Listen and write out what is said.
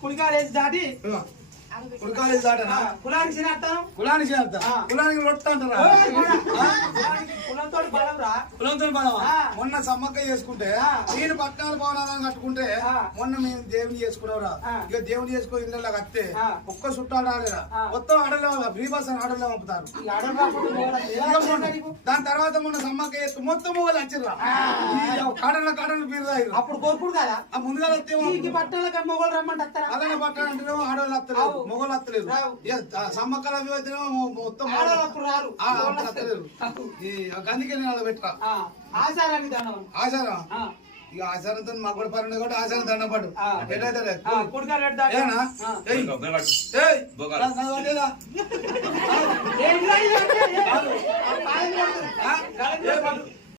కుడికాలేసి దాటి కుడికాలేసి దాటనా కులానికి చేస్తాను కులానికి కులానికి రొట్టె అంటారా కులంతో బలంరా కులంతో బలమా మొన్న సమ్మక్క చేసుకుంటే నేను పట్టణాలు భవనాలను కట్టుకుంటే మొన్న మేము దేవుని చేసుకున్నావురా ఇక దేవుని చేసుకో ఇళ్ళ కత్తే ఒక్క చుట్టాలు ఆడేరా మొత్తం ఆడలే ఫ్రీ బస్ ఆడలే పంపుతారు దాని తర్వాత మొన్న సమ్మక్క చేసుకుని మొత్తం మొగలు వచ్చిర్రా కాడల కాడలు మీరు అప్పుడు కోరుకుడు కదా ముందుగా వస్తే పట్టణాలకు మొగలు రమ్మంటారా అలాగే పట్టణం అంటే ఆడవాళ్ళు వస్తలేదు మొగలు వస్తలేదు సమ్మక్కల మొత్తం రారు అందుకే నేను పెట్టరా ఆచారానికి దండం ఆచారం ఇక ఆచారంతో మాకు కూడా పని కూడా ఆచారం దండపడు ఎట్లయితే